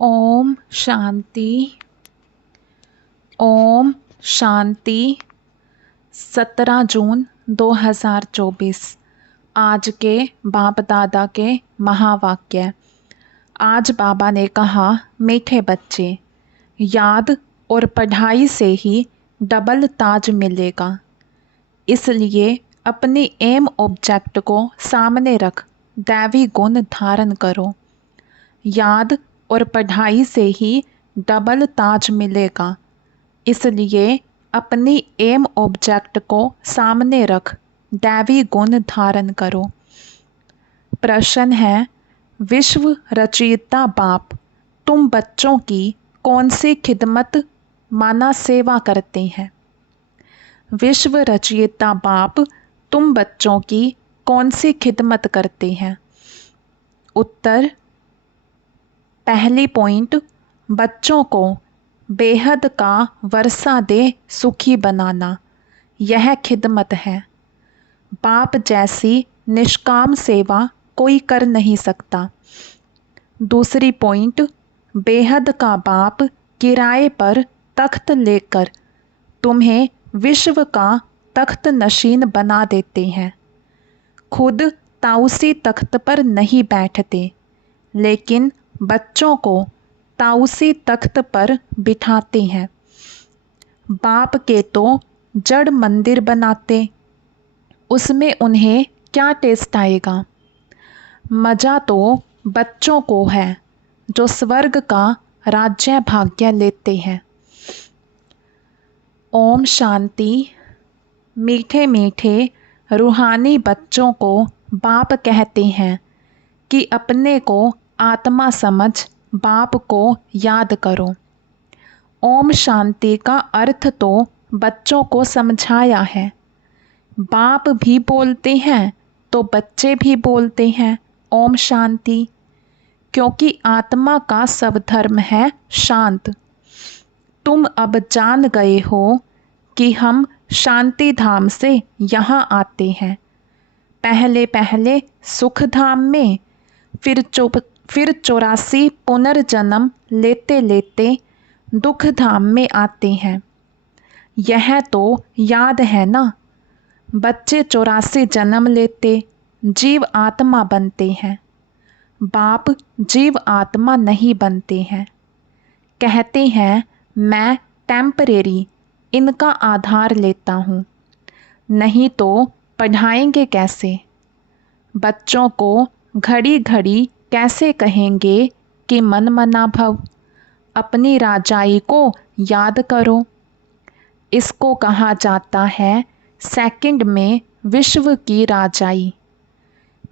ओम शांति। ओम शांति। 17 जून 2024 आज के बाप दादा के महावाक्य। आज बाबा ने कहा, मीठे बच्चे, याद और पढ़ाई से ही डबल ताज मिलेगा। इसलिए अपनी एम ऑब्जेक्ट को सामने रख दैवी गुण धारण करो। याद और पढ़ाई से ही डबल ताज मिलेगा, इसलिए अपनी एम ऑब्जेक्ट को सामने रख दैवी गुण धारण करो। प्रश्न है, विश्व रचयिता बाप तुम बच्चों की कौन सी खिदमत माना सेवा करते हैं? विश्व रचयिता बाप तुम बच्चों की कौन सी खिदमत करते हैं? उत्तर, पहली पॉइंट, बच्चों को बेहद का वर्षा दे सुखी बनाना, यह खिदमत है। बाप जैसी निष्काम सेवा कोई कर नहीं सकता। दूसरी पॉइंट, बेहद का बाप किराए पर तख्त लेकर तुम्हें विश्व का तख्त नशीन बना देते हैं। खुद ताउसी तख्त पर नहीं बैठते, लेकिन बच्चों को ताउसी तख्त पर बिठाते हैं। बाप के तो जड़ मंदिर बनाते, उसमें उन्हें क्या टेस्ट आएगा? मज़ा तो बच्चों को है जो स्वर्ग का राज्य भाग्य लेते हैं। ओम शांति। मीठे मीठे रूहानी बच्चों को बाप कहते हैं कि अपने को आत्मा समझ बाप को याद करो। ओम शांति का अर्थ तो बच्चों को समझाया है। बाप भी बोलते हैं तो बच्चे भी बोलते हैं ओम शांति, क्योंकि आत्मा का सब धर्म है शांत। तुम अब जान गए हो कि हम शांति धाम से यहाँ आते हैं। पहले पहले सुख धाम में, फिर 84 पुनर्जन्म लेते लेते दुख धाम में आते हैं। यह तो याद है ना? बच्चे 84 जन्म लेते जीव आत्मा बनते हैं। बाप जीव आत्मा नहीं बनते हैं। कहते हैं मैं टेम्परेरी इनका आधार लेता हूँ, नहीं तो पढ़ाएंगे कैसे? बच्चों को घड़ी घड़ी कैसे कहेंगे कि मन मना भव, अपनी राजाई को याद करो। इसको कहा जाता है सेकंड में विश्व की राजाई।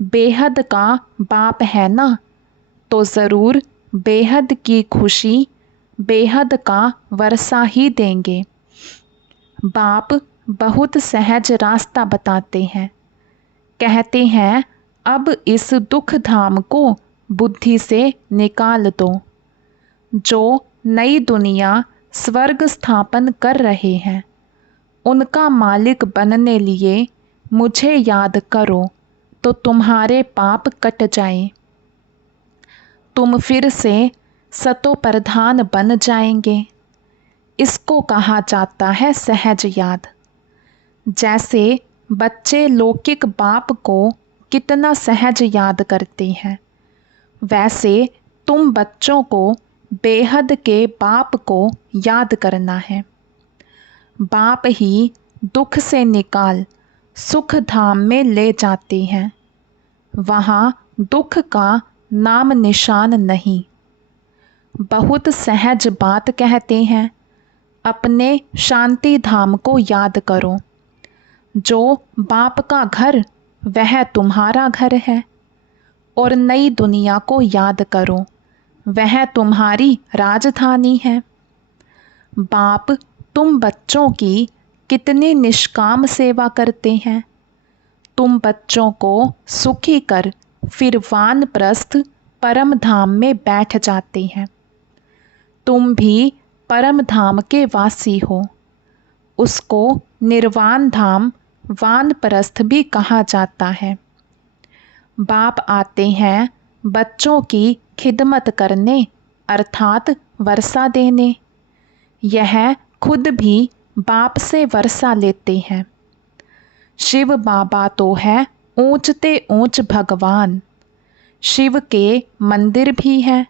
बेहद का बाप है ना, तो ज़रूर बेहद की खुशी, बेहद का वर्षा ही देंगे। बाप बहुत सहज रास्ता बताते हैं। कहते हैं अब इस दुख धाम को बुद्धि से निकाल दो। जो नई दुनिया स्वर्ग स्थापन कर रहे हैं, उनका मालिक बनने लिए मुझे याद करो तो तुम्हारे पाप कट जाएं। तुम फिर से सतो प्रधान बन जाएंगे। इसको कहा जाता है सहज याद। जैसे बच्चे लौकिक बाप को कितना सहज याद करते हैं, वैसे तुम बच्चों को बेहद के बाप को याद करना है। बाप ही दुख से निकाल सुख धाम में ले जाते हैं। वहाँ दुख का नाम निशान नहीं। बहुत सहज बात कहते हैं, अपने शांति धाम को याद करो। जो बाप का घर वह तुम्हारा घर है, और नई दुनिया को याद करो, वह तुम्हारी राजधानी है। बाप तुम बच्चों की कितनी निष्काम सेवा करते हैं। तुम बच्चों को सुखी कर फिर वानप्रस्थ परम धाम में बैठ जाते हैं। तुम भी परम धाम के वासी हो। उसको निर्वाण धाम वानप्रस्थ भी कहा जाता है। बाप आते हैं बच्चों की खिदमत करने अर्थात वर्षा देने। यह खुद भी बाप से वर्षा लेते हैं। शिव बाबा तो है ऊंचते ऊंच भगवान। शिव के मंदिर भी हैं।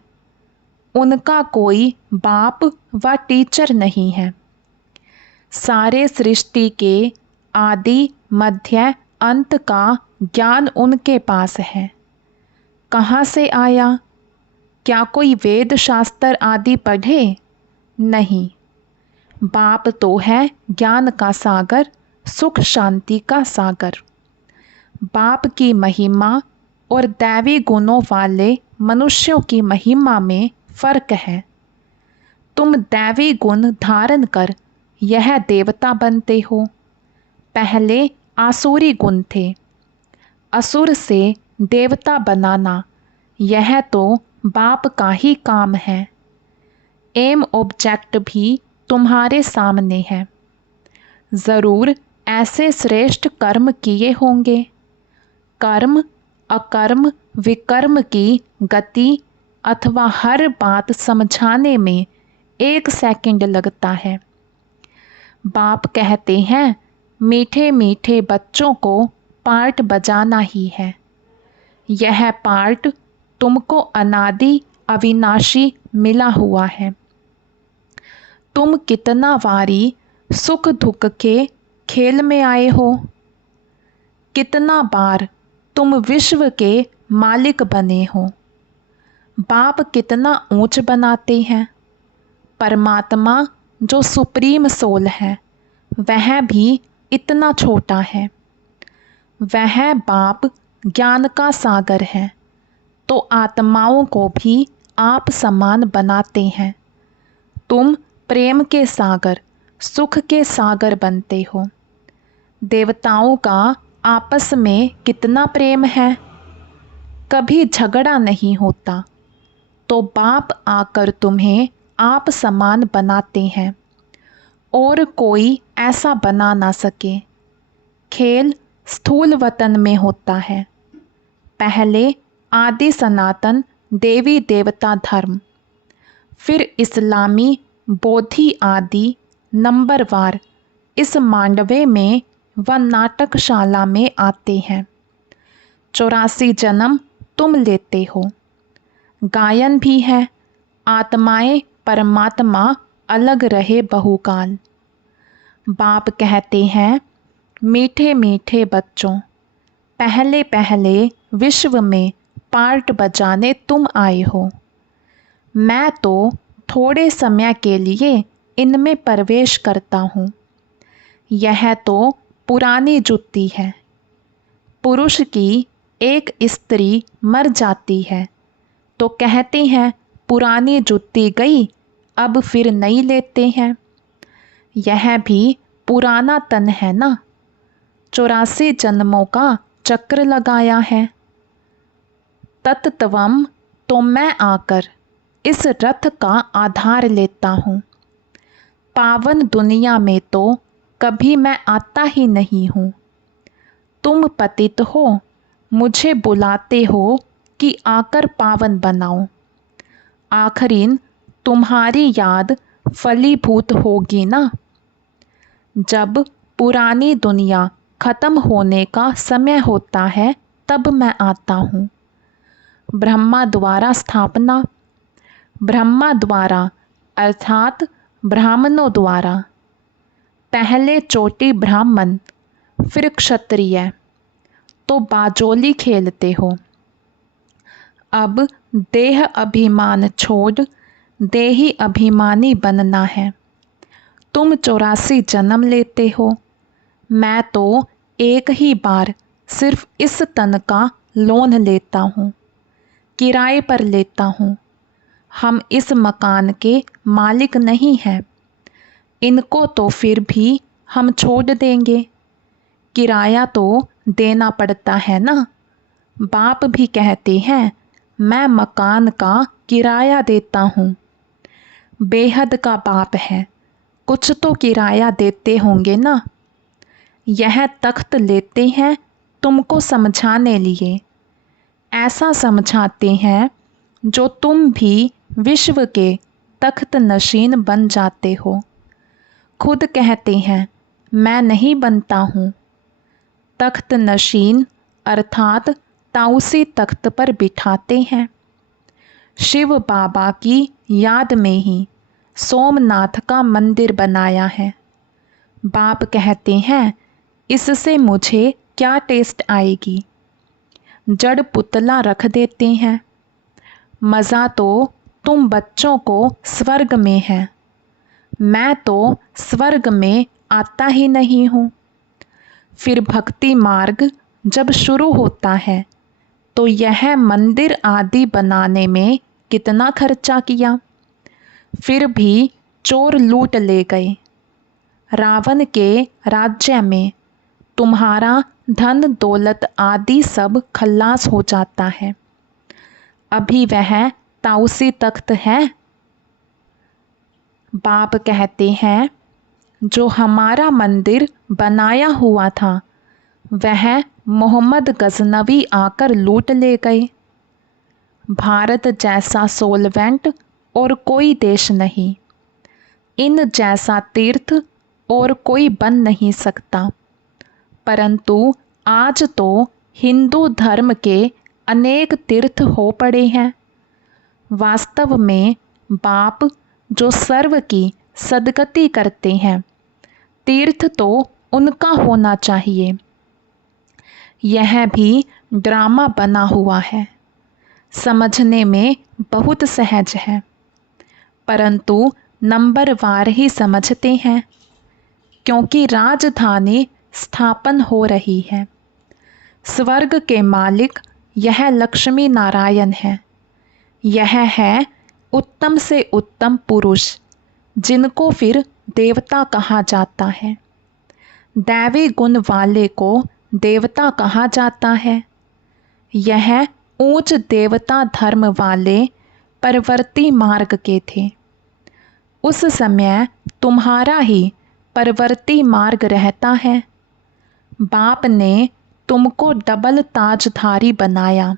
उनका कोई बाप व टीचर नहीं है। सारे सृष्टि के आदि मध्य अंत का ज्ञान उनके पास है। कहाँ से आया? क्या कोई वेद शास्त्र आदि पढ़े? नहीं। बाप तो है ज्ञान का सागर, सुख शांति का सागर। बाप की महिमा और दैवी गुणों वाले मनुष्यों की महिमा में फर्क है। तुम दैवी गुण धारण कर यह देवता बनते हो। पहले आसुरी गुण थे। असुर से देवता बनाना यह तो बाप का ही काम है। एम ऑब्जेक्ट भी तुम्हारे सामने है। ज़रूर ऐसे श्रेष्ठ कर्म किए होंगे। कर्म, अकर्म, विकर्म की गति अथवा हर बात समझाने में 1 सेकंड लगता है। बाप कहते हैं मीठे मीठे बच्चों को पार्ट बजाना ही है। यह पार्ट तुमको अनादि अविनाशी मिला हुआ है। तुम कितना वारी सुख दुख के खेल में आए हो। कितना बार तुम विश्व के मालिक बने हो। बाप कितना ऊंच बनाते हैं। परमात्मा जो सुप्रीम सोल है वह भी इतना छोटा है। वह बाप ज्ञान का सागर है तो आत्माओं को भी आप समान बनाते हैं। तुम प्रेम के सागर, सुख के सागर बनते हो। देवताओं का आपस में कितना प्रेम है। कभी झगड़ा नहीं होता तो बाप आकर तुम्हें आप समान बनाते हैं और कोई ऐसा बना ना सके। खेल स्थूल वतन में होता है। पहले आदि सनातन देवी देवता धर्म, फिर इस्लामी बोधि आदि नंबरवार इस मांडवे में व नाटकशाला में आते हैं। 84 जन्म तुम लेते हो। गायन भी है, आत्माएं परमात्मा अलग रहे बहुकाल। बाप कहते हैं मीठे मीठे बच्चों, पहले पहले विश्व में पार्ट बजाने तुम आए हो। मैं तो थोड़े समय के लिए इनमें प्रवेश करता हूँ। यह तो पुरानी जुत्ती है। पुरुष की एक स्त्री मर जाती है तो कहते हैं पुरानी जुत्ती गई, अब फिर नई लेते हैं। यह भी पुराना तन है ना। 84 जन्मों का चक्र लगाया है। तत्त्वम तो मैं आकर इस रथ का आधार लेता हूँ। पावन दुनिया में तो कभी मैं आता ही नहीं हूँ। तुम पतित हो, मुझे बुलाते हो कि आकर पावन बनाओ। आखिरीन तुम्हारी याद फलीभूत होगी ना। जब पुरानी दुनिया खत्म होने का समय होता है तब मैं आता हूँ। ब्रह्मा द्वारा स्थापना, ब्रह्मा द्वारा अर्थात ब्राह्मणों द्वारा। पहले चोटी ब्राह्मण, फिर क्षत्रिय, तो बाजोली खेलते हो। अब देह अभिमान छोड़ देही अभिमानी बनना है। तुम 84 जन्म लेते हो। मैं तो एक ही बार सिर्फ इस तन का लोन लेता हूँ, किराए पर लेता हूँ। हम इस मकान के मालिक नहीं हैं। इनको तो फिर भी हम छोड़ देंगे। किराया तो देना पड़ता है ना। बाप भी कहते हैं मैं मकान का किराया देता हूँ। बेहद का बाप है, कुछ तो किराया देते होंगे ना। यह तख्त लेते हैं तुमको समझाने लिए। ऐसा समझाते हैं जो तुम भी विश्व के तख्त नशीन बन जाते हो। खुद कहते हैं मैं नहीं बनता हूँ। तख्त नशीन अर्थात ताउसी तख्त पर बिठाते हैं। शिव बाबा की याद में ही सोमनाथ का मंदिर बनाया है। बाप कहते हैं इससे मुझे क्या टेस्ट आएगी। जड़ पुतला रख देते हैं। मज़ा तो तुम बच्चों को स्वर्ग में है। मैं तो स्वर्ग में आता ही नहीं हूँ। फिर भक्ति मार्ग जब शुरू होता है तो यह मंदिर आदि बनाने में कितना खर्चा किया, फिर भी चोर लूट ले गए। रावण के राज्य में तुम्हारा धन दौलत आदि सब खल्लास हो जाता है। अभी वह ताउसी तख्त है। बाप कहते हैं जो हमारा मंदिर बनाया हुआ था वह मोहम्मद गजनवी आकर लूट ले गए। भारत जैसा सोलवेंट और कोई देश नहीं, इन जैसा तीर्थ और कोई बन नहीं सकता। परंतु आज तो हिंदू धर्म के अनेक तीर्थ हो पड़े हैं। वास्तव में बाप जो सर्व की सदगति करते हैं, तीर्थ तो उनका होना चाहिए। यह भी ड्रामा बना हुआ है, समझने में बहुत सहज है, परंतु नंबरवार ही समझते हैं, क्योंकि राजधानी स्थापन हो रही है। स्वर्ग के मालिक यह लक्ष्मी नारायण है। यह है उत्तम से उत्तम पुरुष, जिनको फिर देवता कहा जाता है। दैवी गुण वाले को देवता कहा जाता है। यह ऊंच देवता धर्म वाले परवर्ती मार्ग के थे। उस समय तुम्हारा ही परवर्ती मार्ग रहता है। बाप ने तुमको डबल ताजधारी बनाया।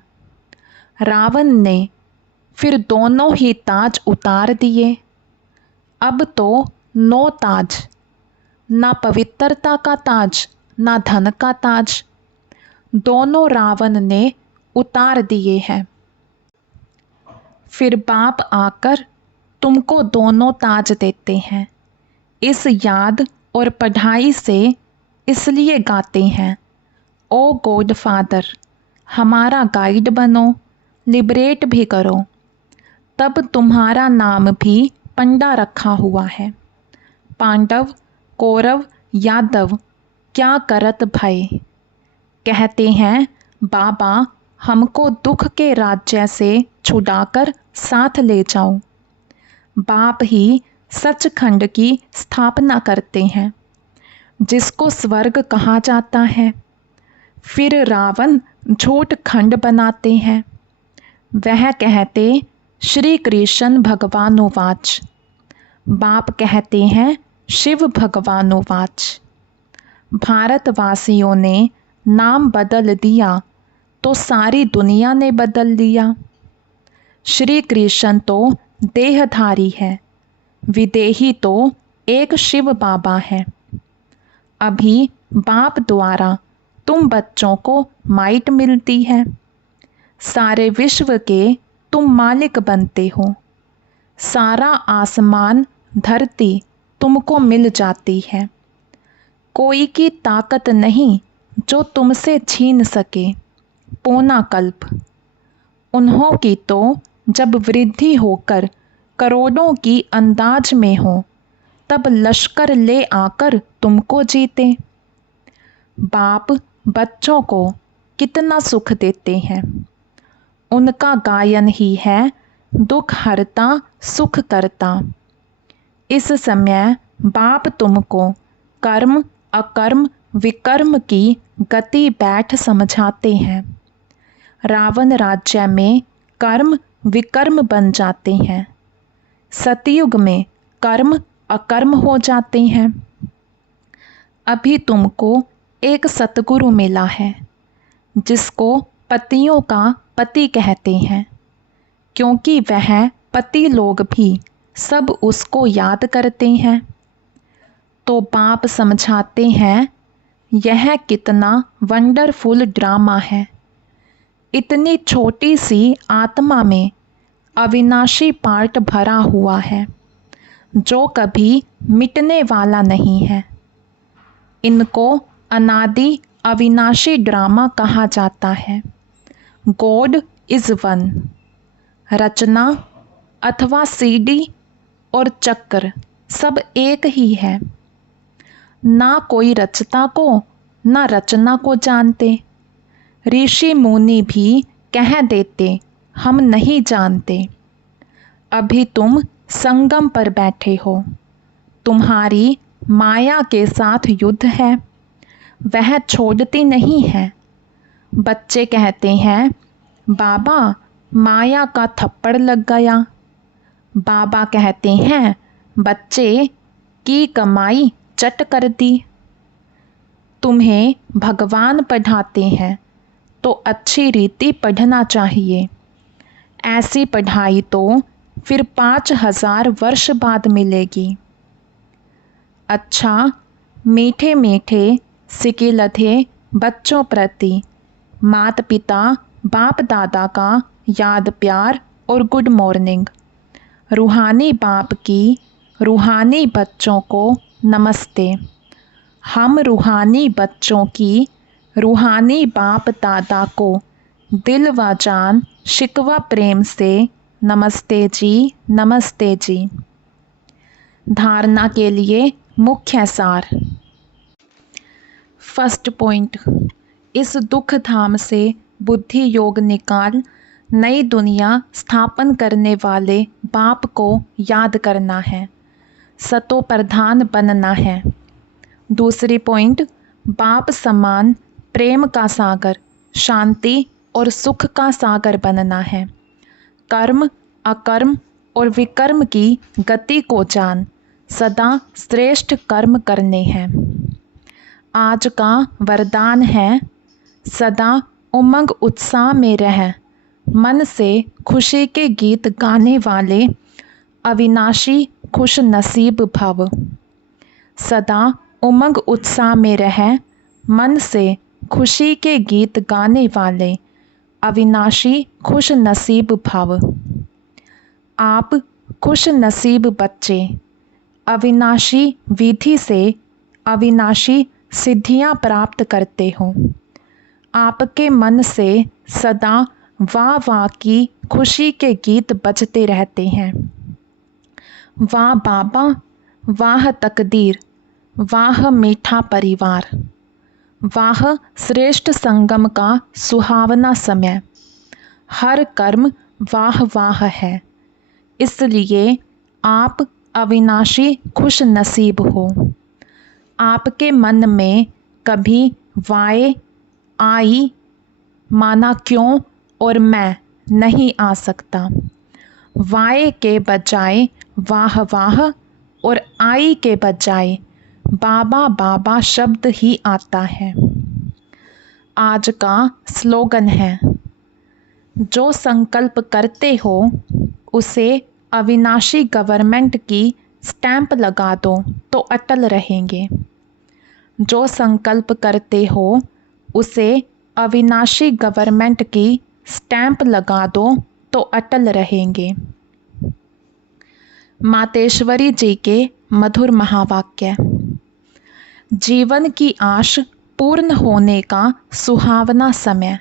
रावण ने फिर दोनों ही ताज उतार दिए। अब तो 9 ताज, ना पवित्रता का ताज ना धन का ताज, दोनों रावण ने उतार दिए हैं। फिर बाप आकर तुमको दोनों ताज देते हैं। इस याद और पढ़ाई से इसलिए गाते हैं, ओ गॉड फादर हमारा गाइड बनो, लिबरेट भी करो। तब तुम्हारा नाम भी पंडा रखा हुआ है। पांडव कौरव यादव क्या करत भय। कहते हैं बाबा हमको दुख के राज्य से छुड़ाकर साथ ले जाओ। बाप ही सचखंड की स्थापना करते हैं, जिसको स्वर्ग कहा जाता है। फिर रावण झूठ खंड बनाते हैं। वह कहते श्री कृष्ण भगवानुवाच, बाप कहते हैं शिव भगवानुवाच। भारतवासियों ने नाम बदल दिया तो सारी दुनिया ने बदल लिया। श्री कृष्ण तो देहधारी है, विदेही तो एक शिव बाबा है। अभी बाप द्वारा तुम बच्चों को माइट मिलती है। सारे विश्व के तुम मालिक बनते हो। सारा आसमान धरती तुमको मिल जाती है। कोई की ताकत नहीं जो तुमसे छीन सके। पौना कल्प। उन्हों की तो जब वृद्धि होकर करोड़ों की अंदाज में हो, तब लश्कर ले आकर तुमको जीते। बाप बच्चों को कितना सुख देते हैं। उनका गायन ही है दुख हरता सुख करता। इस समय बाप तुमको कर्म अकर्म विकर्म की गति बैठ समझाते हैं। रावण राज्य में कर्म विकर्म बन जाते हैं। सतयुग में कर्म अकर्म हो जाते हैं। अभी तुमको एक सतगुरु मिला है, जिसको पतियों का पति कहते हैं, क्योंकि वह पति लोग भी सब उसको याद करते हैं। तो बाप समझाते हैं, यह कितना वंडरफुल ड्रामा है। इतनी छोटी सी आत्मा में अविनाशी पार्ट भरा हुआ है जो कभी मिटने वाला नहीं है। इनको अनादि अविनाशी ड्रामा कहा जाता है। God is one. रचना अथवा सीडी और चक्र सब एक ही है। ना कोई रचता को ना रचना को जानते। ऋषि मुनि भी कह देते हम नहीं जानते। अभी तुम संगम पर बैठे हो, तुम्हारी माया के साथ युद्ध है, वह छोड़ती नहीं है। बच्चे कहते हैं, बाबा माया का थप्पड़ लग गया। बाबा कहते हैं, बच्चे की कमाई चट कर दी। तुम्हें भगवान पढ़ाते हैं तो अच्छी रीति पढ़ना चाहिए। ऐसी पढ़ाई तो फिर 5000 वर्ष बाद मिलेगी। अच्छा, मीठे मीठे सिकिलधे बच्चों प्रति माता पिता बाप दादा का याद प्यार और गुड मॉर्निंग। रूहानी बाप की रूहानी बच्चों को नमस्ते। हम रूहानी बच्चों की रूहानी बाप दादा को दिल व जान शिकवा प्रेम से नमस्ते जी, नमस्ते जी। धारणा के लिए मुख्य सार। फर्स्ट पॉइंट, इस दुख धाम से बुद्धि योग निकाल नई दुनिया स्थापन करने वाले बाप को याद करना है, सतो प्रधान बनना है। दूसरी पॉइंट, बाप समान प्रेम का सागर, शांति और सुख का सागर बनना है। कर्म अकर्म और विकर्म की गति को जान सदा श्रेष्ठ कर्म करने हैं। आज का वरदान है, सदा उमंग उत्साह में रह मन से खुशी के गीत गाने वाले अविनाशी खुश नसीब भव। सदा उमंग उत्साह में रह मन से खुशी के गीत गाने वाले अविनाशी खुश नसीब भव। आप खुश नसीब बच्चे अविनाशी विधि से अविनाशी सिद्धियां प्राप्त करते हो। आपके मन से सदा वाह वाह की खुशी के गीत बजते रहते हैं। वाह बाबा, वाह तकदीर, वाह मीठा परिवार, वाह श्रेष्ठ संगम का सुहावना समय। हर कर्म वाह वाह है, इसलिए आप अविनाशी खुश नसीब हो। आपके मन में कभी वाय आई माना क्यों और मैं नहीं आ सकता। वाय के बजाय वाह वाह और आई के बजाय बाबा बाबा शब्द ही आता है। आज का स्लोगन है, जो संकल्प करते हो उसे अविनाशी गवर्नमेंट की स्टैंप लगा दो तो अटल रहेंगे। जो संकल्प करते हो उसे अविनाशी गवर्नमेंट की स्टैंप लगा दो तो अटल रहेंगे। मातेश्वरी जी के मधुर महावाक्य। जीवन की आश पूर्ण होने का सुहावना समय।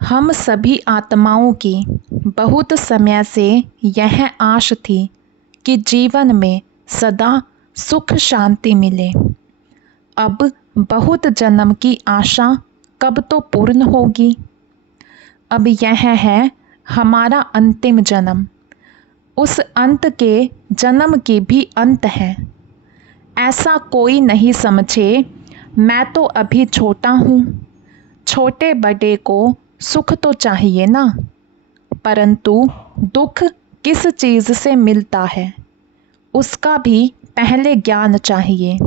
हम सभी आत्माओं की बहुत समय से यह आश थी कि जीवन में सदा सुख शांति मिले। अब बहुत जन्म की आशा कब तो पूर्ण होगी। अब यह है हमारा अंतिम जन्म। उस अंत के जन्म की भी अंत है। ऐसा कोई नहीं समझे, मैं तो अभी छोटा हूँ। छोटे बड़े को सुख तो चाहिए ना, परंतु दुख किस चीज़ से मिलता है उसका भी पहले ज्ञान चाहिए।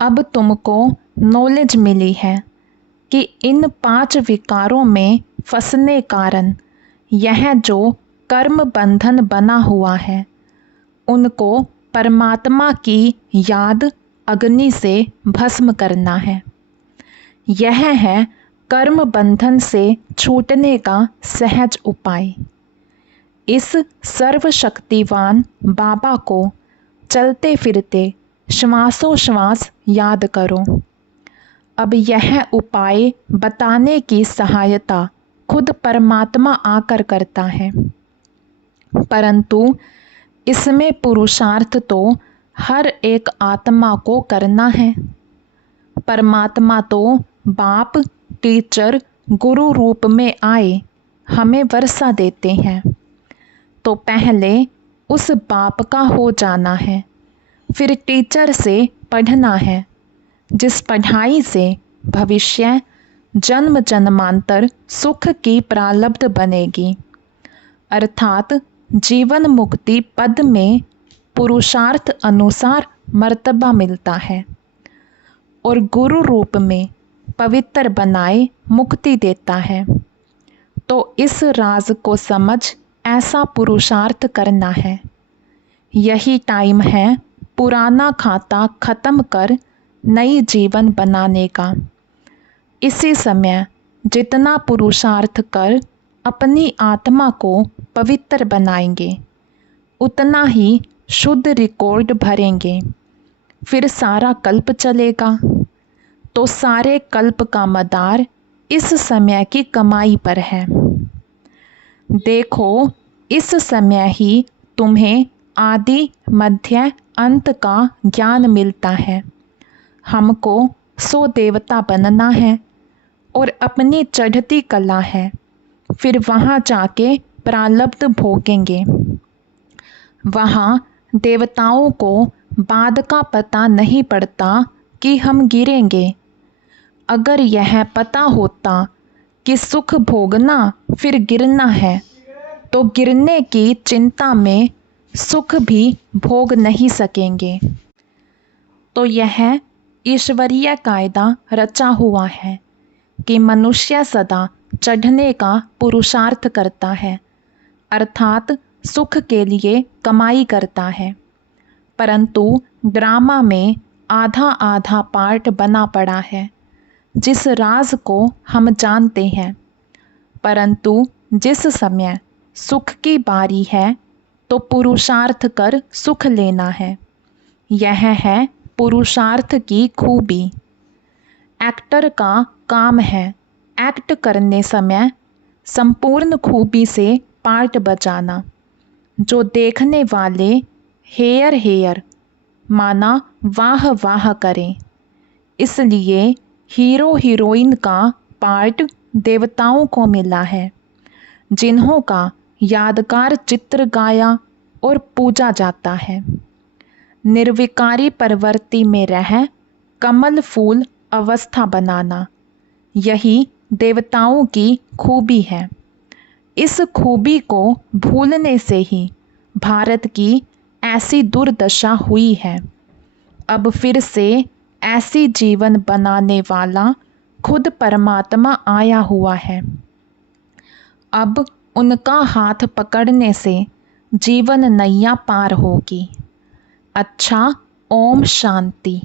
अब तुमको नॉलेज मिली है कि इन 5 विकारों में फंसने कारण यह जो कर्म बंधन बना हुआ है उनको परमात्मा की याद अग्नि से भस्म करना है। यह है कर्म बंधन से छूटने का सहज उपाय। इस सर्वशक्तिवान बाबा को चलते फिरते श्वासोश्वास याद करो। अब यह उपाय बताने की सहायता खुद परमात्मा आकर करता है, परंतु इसमें पुरुषार्थ तो हर एक आत्मा को करना है। परमात्मा तो बाप, टीचर, गुरु रूप में आए हमें वर्षा देते हैं, तो पहले उस बाप का हो जाना है, फिर टीचर से पढ़ना है, जिस पढ़ाई से भविष्य जन्म जन्मांतर सुख की प्रारब्ध बनेगी, अर्थात जीवन मुक्ति पद में पुरुषार्थ अनुसार मर्तबा मिलता है और गुरु रूप में पवित्र बनाए मुक्ति देता है। तो इस राज को समझ ऐसा पुरुषार्थ करना है। यही टाइम है पुराना खाता खत्म कर नई जीवन बनाने का। इसी समय जितना पुरुषार्थ कर अपनी आत्मा को पवित्र बनाएंगे, उतना ही शुद्ध रिकॉर्ड भरेंगे। फिर सारा कल्प चलेगा, तो सारे कल्प का मदार इस समय की कमाई पर है। देखो, इस समय ही तुम्हें आदि मध्य अंत का ज्ञान मिलता है। हमको सो देवता बनना है और अपनी चढ़ती कला है, फिर वहाँ जाके प्रारब्ध भोगेंगे। वहाँ देवताओं को बाद का पता नहीं पड़ता कि हम गिरेंगे। अगर यह पता होता कि सुख भोगना फिर गिरना है, तो गिरने की चिंता में सुख भी भोग नहीं सकेंगे। तो यह ईश्वरीय कायदा रचा हुआ है कि मनुष्य सदा चढ़ने का पुरुषार्थ करता है, अर्थात सुख के लिए कमाई करता है। परंतु ड्रामा में आधा आधा पार्ट बना पड़ा है, जिस राज को हम जानते हैं। परंतु जिस समय सुख की बारी है, तो पुरुषार्थ कर सुख लेना है। यह है पुरुषार्थ की खूबी। एक्टर का काम है एक्ट करने समय संपूर्ण खूबी से पार्ट बजाना, जो देखने वाले हेयर हेयर माना वाह वाह करें। इसलिए हीरो हीरोइन का पार्ट देवताओं को मिला है, जिन्हों का यादगार चित्र गाया और पूजा जाता है। निर्विकारी प्रवृत्ति में रह कमल फूल अवस्था बनाना, यही देवताओं की खूबी है। इस खूबी को भूलने से ही भारत की ऐसी दुर्दशा हुई है। अब फिर से ऐसी जीवन बनाने वाला खुद परमात्मा आया हुआ है। अब उनका हाथ पकड़ने से जीवन नैया पार होगी। अच्छा, ओम शांति।